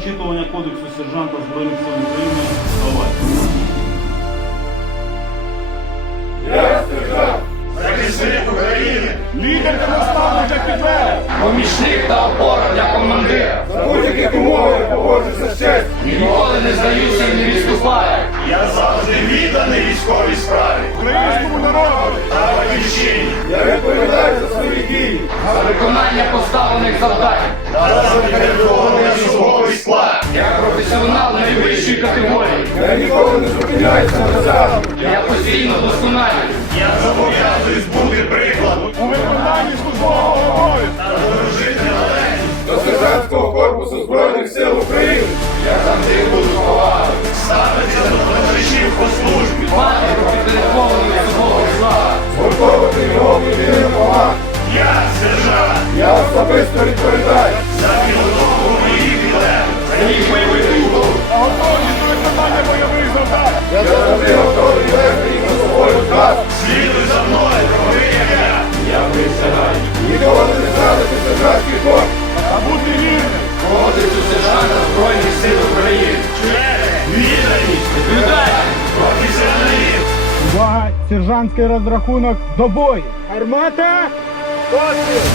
зачитування Кодексу сержанта Збройних сил України давай. Я сержант, Захисник України, лідер та наставник для підлеглих. Помічник та опора для командира. За будь-яких умов я поводжуся з честю. Ніколи не здаюся і не відступаю. я завжди відданий військовій справі Українському народу та батьківщині я відповідаю за свої дії. За виконання поставлених завдань. та за категорії. Я ніколи не зупиняюся на засаду. Я постійно досконалююсь. Я зобов'язуюсь бути прикладом У виконанні службового обов'язку та дорожити належність. до сержантського корпусу Збройних сил України. Я завжди буду повагати. Ставиться до товаришів по службі. Мати про підпорядкований особовий склад. Згуртовувати його в єдину. Я сержант Я особисто відповідаю. за Сержантський розрахунок до бою! Армата! Постріл!